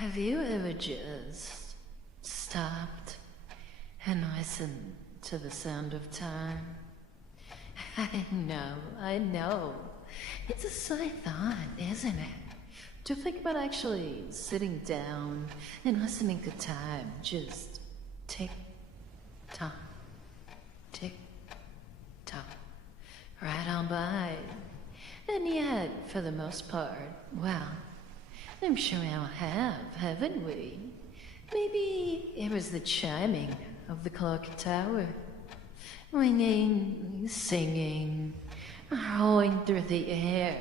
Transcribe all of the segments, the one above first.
Have you ever just stopped and listened to the sound of time? I know. It's a silly thought, isn't it? To think about actually sitting down and listening to time just tick tock, tick tock, right on by. And yet, for the most part, well, I'm sure we all have, haven't we? Maybe it was the chiming of the clock tower, ringing, singing, rolling through the air,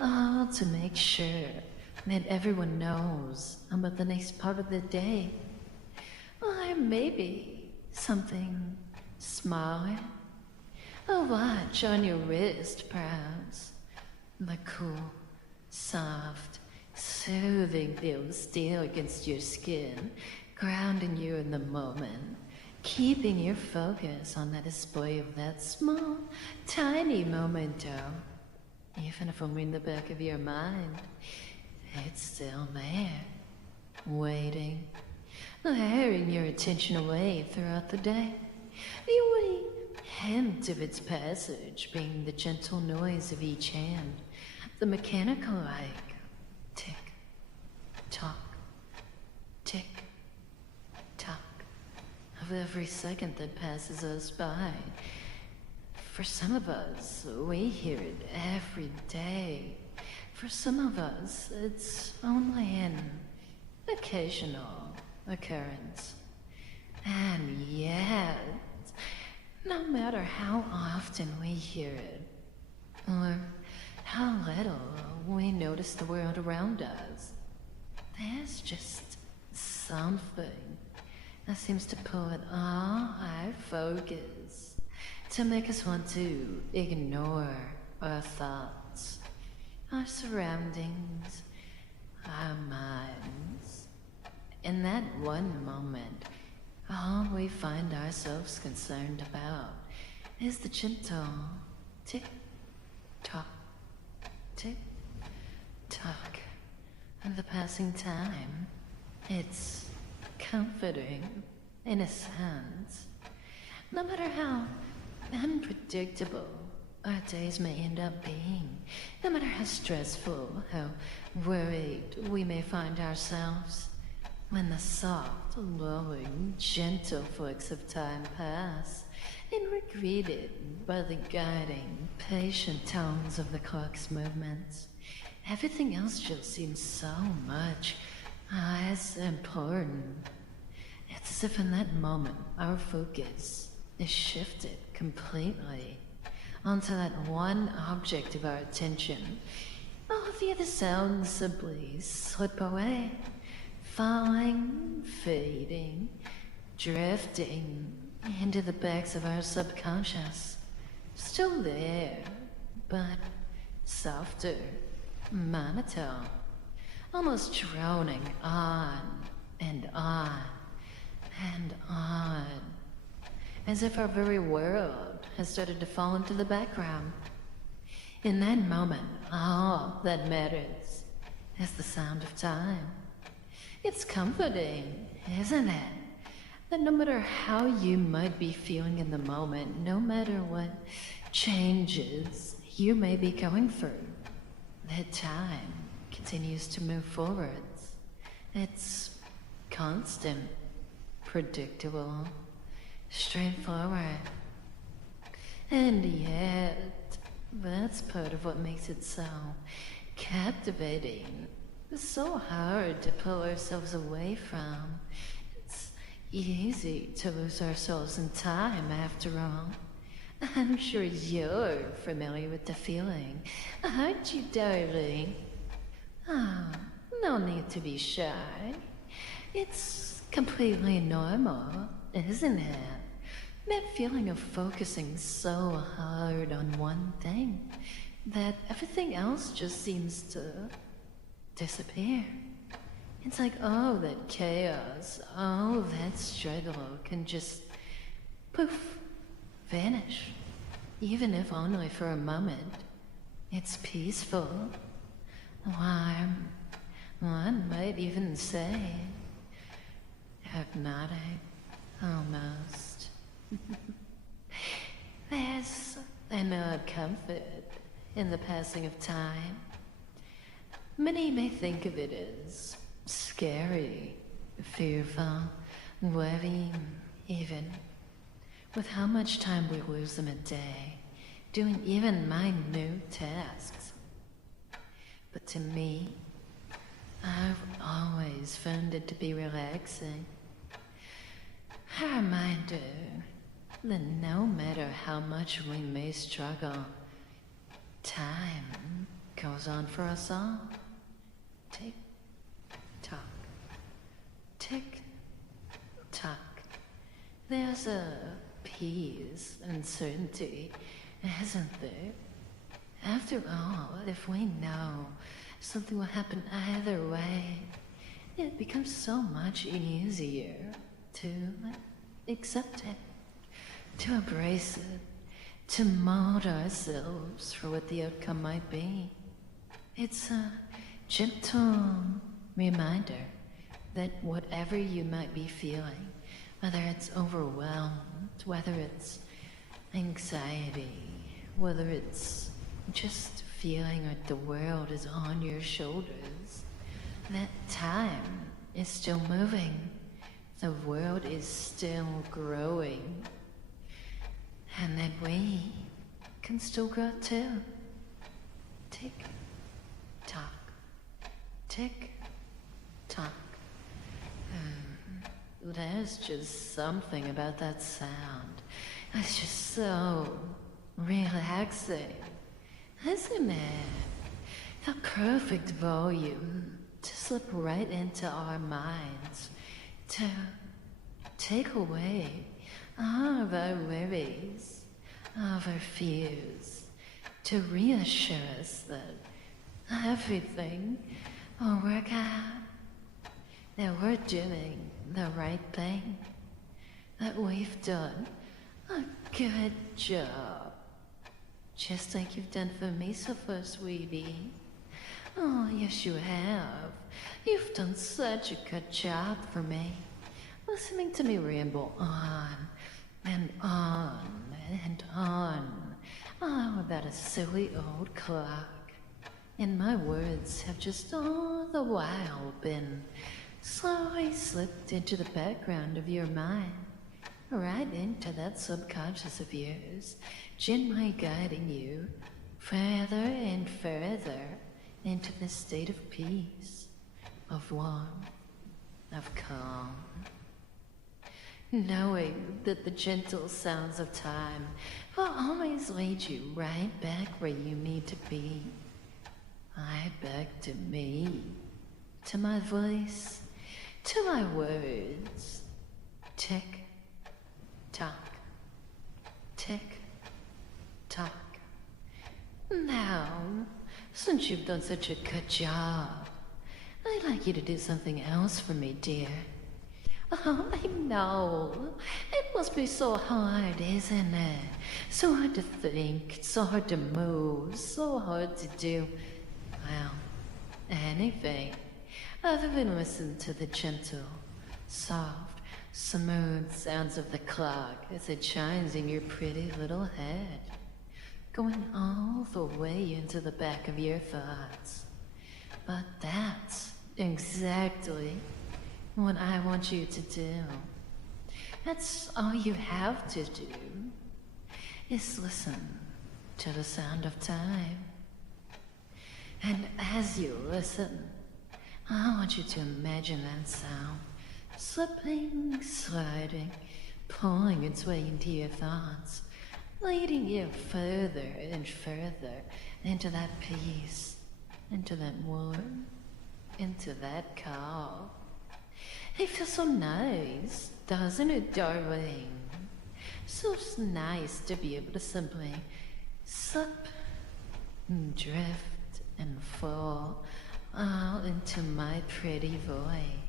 all to make sure that everyone knows about the next part of the day. Or maybe something smaller, a watch on your wrist, perhaps. The cool, soft, soothing feel of steel against your skin, grounding you in the moment, keeping your focus on the display of that small, tiny memento. Even if only in the back of your mind, it's still there, waiting, luring your attention away throughout the day. The only hint of its passage being the gentle noise of each hand, the mechanical like tick, tock, tick, tock of every second that passes us by. For some of us, we hear it every day. For some of us, it's only an occasional occurrence. And yet, no matter how often we hear it, or how little we notice the world around us, there's just something that seems to pull at all our focus, to make us want to ignore our thoughts, our surroundings, our minds. In that one moment, all we find ourselves concerned about is the gentle tick-tock, tick-tock of the passing time. It's comforting, in a sense. No matter how unpredictable our days may end up being, no matter how stressful, how worried we may find ourselves, when the soft, lulling, gentle flicks of time pass, and we're greeted by the guiding, patient tones of the clock's movements, everything else just seems so much less important. It's as if in that moment our focus is shifted completely onto that one object of our attention. All of the other sounds simply slip away, falling, fading, drifting into the backs of our subconscious. Still there, but softer, monotone, almost droning on and on and on, as if our very world has started to fall into the background. In that moment, all that matters is the sound of time. It's comforting, isn't it? That no matter how you might be feeling in the moment, no matter what changes you may be going through, that time continues to move forwards. It's constant, predictable, straightforward. And yet, that's part of what makes it so captivating. It's so hard to pull ourselves away from. It's easy to lose ourselves in time, after all. I'm sure you're familiar with the feeling, aren't you, darling? Oh, no need to be shy. It's completely normal, isn't it? That feeling of focusing so hard on one thing that everything else just seems to disappear. It's like all that chaos, all that struggle can just poof, vanish, even if only for a moment. It's peaceful, warm, one might might even say hypnotic, almost. There's an odd comfort in the passing of time. Many may think of it as scary, fearful, worrying, even, with how much time we lose in a day doing even minute tasks. But to me, I've always found it to be relaxing. A reminder that no matter how much we may struggle, time goes on for us all. Tick, tock, tick, tock. There's a peace and certainty, isn't there? After all, if we know something will happen either way, it becomes so much easier to accept it, to embrace it, to mold ourselves for what the outcome might be. It's a gentle reminder that whatever you might be feeling, whether it's overwhelmed, whether it's anxiety, whether it's just feeling like the world is on your shoulders, that time is still moving. The world is still growing. And that we can still grow too. Tick, tock, tick, tock. There's just something about that sound. It's just so relaxing, isn't it? The perfect volume to slip right into our minds, to take away all of our worries, all of our fears, to reassure us that everything will work out, that we're doing the right thing, that we've done a good job, just like you've done for me so far, sweetie. Oh, yes you have. You've done such a good job for me, listening to me ramble on and on and on. Oh, about a silly old clock. And my words have just all the while been slowly slipped into the background of your mind, right into that subconscious of yours, gently guiding you further and further into the state of peace, of warmth, of calm. Knowing that the gentle sounds of time will always lead you right back where you need to be. Right back to me, to my voice, to my words. Tick, tock, tick, tock. Now, since you've done such a good job, I'd like you to do something else for me, dear. Oh, I know. It must be so hard, isn't it? So hard to think, so hard to move, so hard to do, well, anything other than listen to the gentle, soft, smooth sounds of the clock as it chimes in your pretty little head, going all the way into the back of your thoughts. But that's exactly what I want you to do. That's all you have to do, is listen to the sound of time. And as you listen, I want you to imagine that sound slipping, sliding, pulling its way into your thoughts, leading you further and further into that peace, into that warmth, into that calm. It feels so nice, doesn't it, darling? So nice to be able to simply slip and drift and fall all into my pretty voice.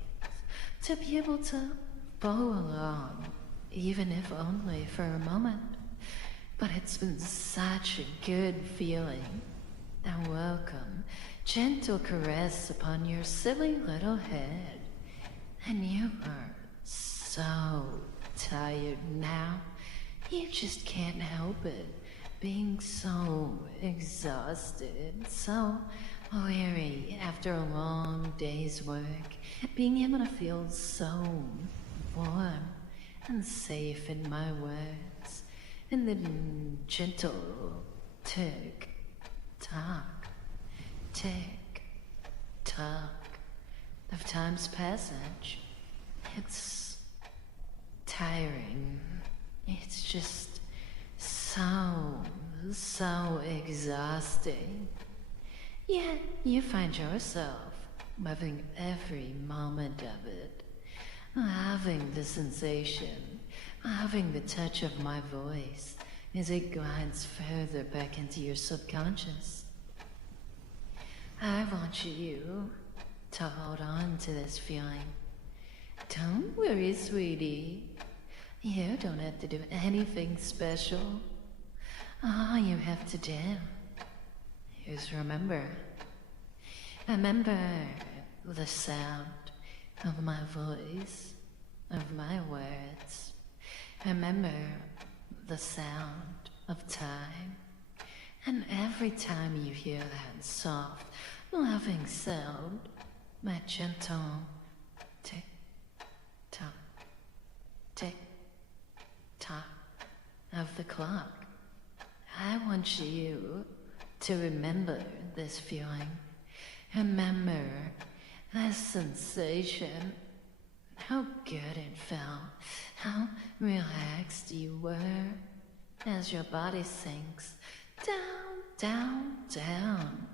To be able to follow along, even if only for a moment. But it's been such a good feeling. And welcome gentle caress upon your silly little head. And you are so tired now. You just can't help it. Being so exhausted, so weary after a long day's work. Being able to feel so warm and safe in my words. And the gentle tick, tock, tick, tock of time's passage. It's tiring. It's just so exhausting. Yet you find yourself loving every moment of it. Having the sensation, having the touch of my voice as it glides further back into your subconscious. I want you to hold on to this feeling. Don't worry, sweetie. You don't have to do anything special. All you have to do is remember. Remember the sound of my voice, of my words. Remember the sound of time. And every time you hear that soft, loving sound, that gentle tick, tock, tick, tock of the clock, I want you to remember this feeling. Remember that sensation, how good it felt, how relaxed you were as your body sinks down, down, down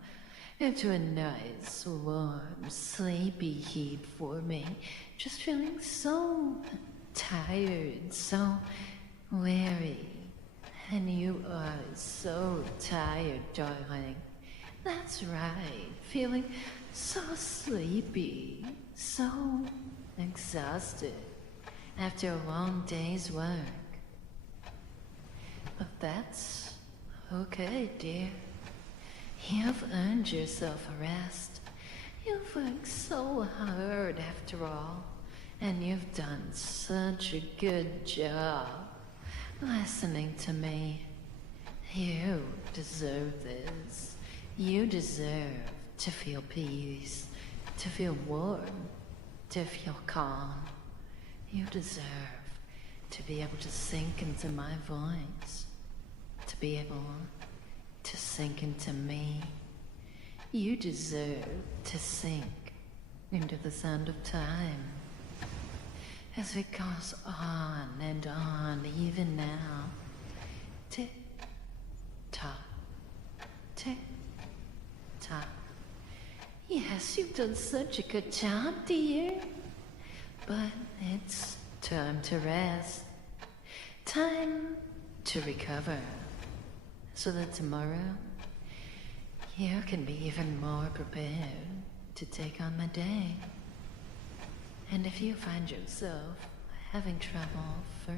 into a nice, warm, sleepy heap for me. Just feeling so tired, so weary. And you are so tired, darling. That's right, feeling so sleepy, so exhausted after a long day's work. But that's okay, dear. You've earned yourself a rest. You've worked so hard after all, and you've done such a good job listening to me. You deserve this. You deserve to feel peace, to feel warm, to feel calm. You deserve to be able to sink into my voice, to be able to sink into me. You deserve to sink into the sound of time as it goes on and on, even now. Tick, tock, tick, tock. Yes, you've done such a good job, dear. But it's time to rest. Time to recover. So that tomorrow, you can be even more prepared to take on the day. And if you find yourself having trouble for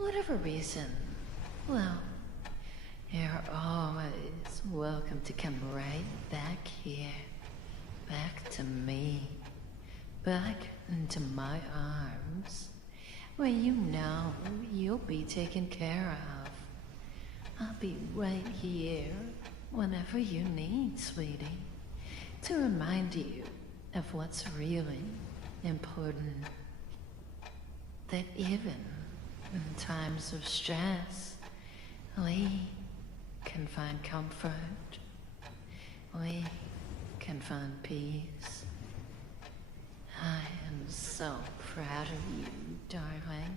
whatever reason, well, you're always welcome to come right back here, back to me, back into my arms, where you know you'll be taken care of. I'll be right here whenever you need, sweetie, to remind you of what's really important. That even in times of stress, we can find comfort. We can find peace. I am so proud of you, darling.